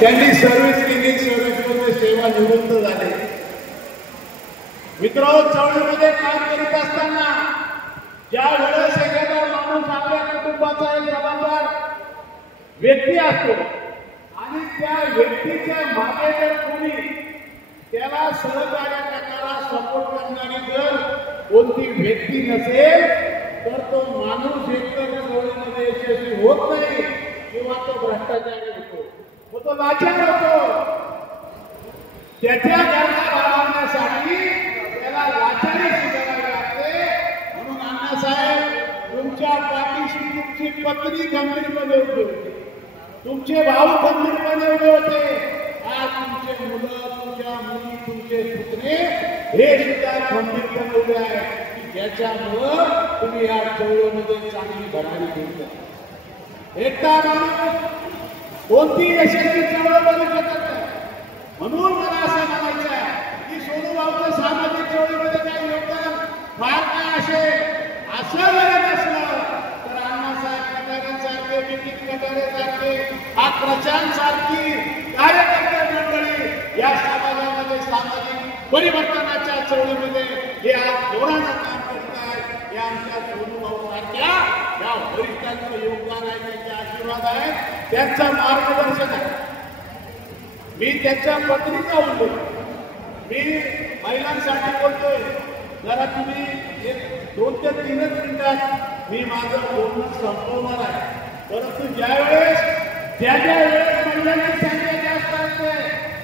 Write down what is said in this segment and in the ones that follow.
त्यांनी सर्व्हिस केली, सर्व्हिसमध्ये सेवा निवृत्त झाले. मित्रांनो, चळवळीमध्ये काम करीत असताना ज्या वेळेस एखादा माणूस आपल्या कुटुंबाचा एक जबाबदार व्यक्ती असतो आणि त्या व्यक्तीच्या मागे जर कोणी त्याला सहकार्य करणारा, सपोर्ट करणारी जर कोणती व्यक्ती नसेल तर तो माणूस एकतर चळवळीमध्ये यशस्वी होत नाही किंवा तो भ्रष्टाचारी होतो, तो लाचार होतो. त्याच्या गरजा भागवण्यासाठी त्याला लाचारी स्वीकारावी लागते. म्हणून अण्णासाहेब तुमच्या पाठीशी तुमची पत्नी खंबीरपणे उभी होती, तुमचे भाऊ खंबीरपणे उभे होते. आज तुमचे मुलं, तुमच्या मुली, तुमचे पुतणे हे सुद्धा खंबीरपणे उभे आहेत, ज्याच्यामुळं तुम्ही या चळवळीमध्ये चांगली भरारी घेऊन जाता. एकटा माणूस कोणती यशस्वी चळवळ करू शकत नाही. म्हणून मला असं म्हणायचं आहे की सोनूभाऊचं सामाजिक चळवळीमध्ये काही योगदान फार काय असेल असं जर नसलं तर अण्णासाहेब कटारेंसारखे, नितीन कटारेंसारखे, प्रशांतसारखी कार्यकर्ते मंडळी या समाजामध्ये सामाजिक परिवर्तनाच्या चळवळीमध्ये हे आज जोरानं काम करत आहेत. या आमच्या सोनूभाऊ सारख्या या वरिष्ठांचं योगदान आहे, त्यांचे आशीर्वाद आहे, त्यांचं मार्गदर्शन आहे. मी त्यांच्या पत्नीचा उल्लेख, मी महिलांसाठी बोलतोय. जरा तुम्ही 2 ते 3 मिनिटात मी माझं बोलणं संपवणार आहे. परंतु ज्यावेळेस ज्या वेळेस महिलांची संख्या जास्त असते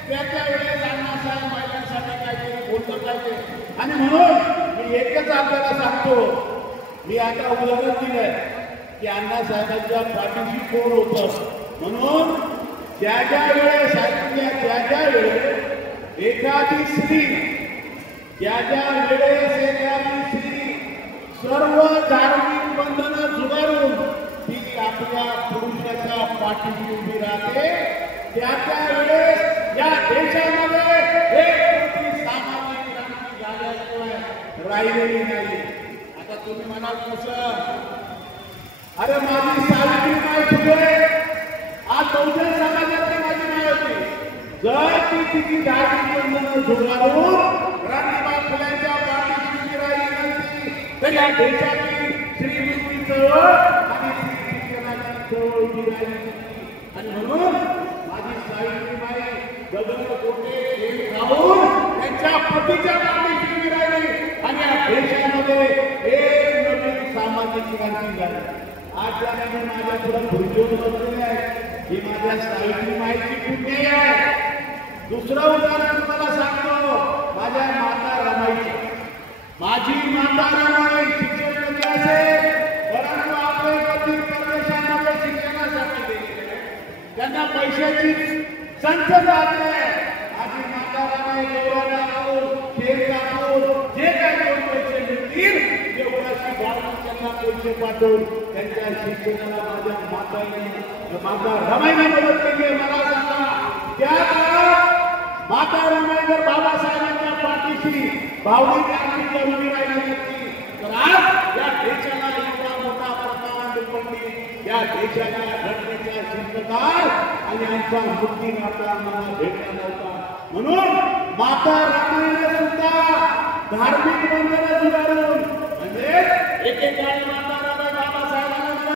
त्या वेळेस अण्णासाहेब महिलांसाठी काहीतरी बोललं पाहिजे. आणि म्हणून मी एकच आपल्याला सांगतो, मी आता उदाहरण दिलंय की अण्णासाहेबांच्या पाठीशी कोण होतं. म्हणून ज्या वेळेस एखादी स्त्री सर्व धार्मिक बंधनं झुगारून ती आपल्या पुरुषाच्या पाठीशी उभी राहते, त्या वेळेस या देशामध्ये एक मोठी सामाजिक क्रांती झाल्याशिवाय राहिलेली नाही. आता तुम्ही म्हणाल कसं, अरे माझी सावित्रीबाई फुले आज बहुजन समाजाची माझी नाव होती. जर ती तिची धार्मिक बंधनं झुगारून राणीबाई फुलेंच्या पाठीशी उभी राहिली नसती तर या देशातील श्रीमंती चळवळ आणि शिक्षणाची चळवळ उभी राहिली नसती. आणि म्हणून माझी सावित्रीबाई गगनकोटे हे राहून त्यांच्या पतीच्या पाठीशी उभी राहिली आणि या देशामध्ये एक नवीन सामाजिक क्रांती झाली. आज ज्याने माझ्या पुढे खुर्चीवर बसलेले आहे ही माझ्या सावित्रीबाईची पुण्य आहे. दुसरं उदाहरण तुम्हाला सांगतो, माझ्या माता रमाईची. माझी माता रमाई शिक्षण म्हणजे असेल, परंतु आपले पती परदेशामध्ये शिक्षणासाठी गेले, त्यांना पैशाची संच जाते. माझी माता रमाई देवाला लावून, शेर कापून जे काही 2 पैसे मिळतील तेवढ्याशी गावात त्यांना पैसे पाठवून त्यांच्या शिक्षणाला माझ्या रमाईने मदत केली आहे. मला सांगा, त्या काळात माता रमाई जर बाबासाहेबांच्या पाठीशी भावनिक आर्थिक उभी राहिली नसती तर आज या देशाला एवढा मोठा परतावा पडली, या देशाच्या घटनेच्या शिल्पकार आणि आमचा मुक्तीनाथा आम्हाला भेटला नव्हता. म्हणून माता रमाईने सुद्धा धार्मिक बंधनं झुगारून, म्हणजे एकेकाळी माता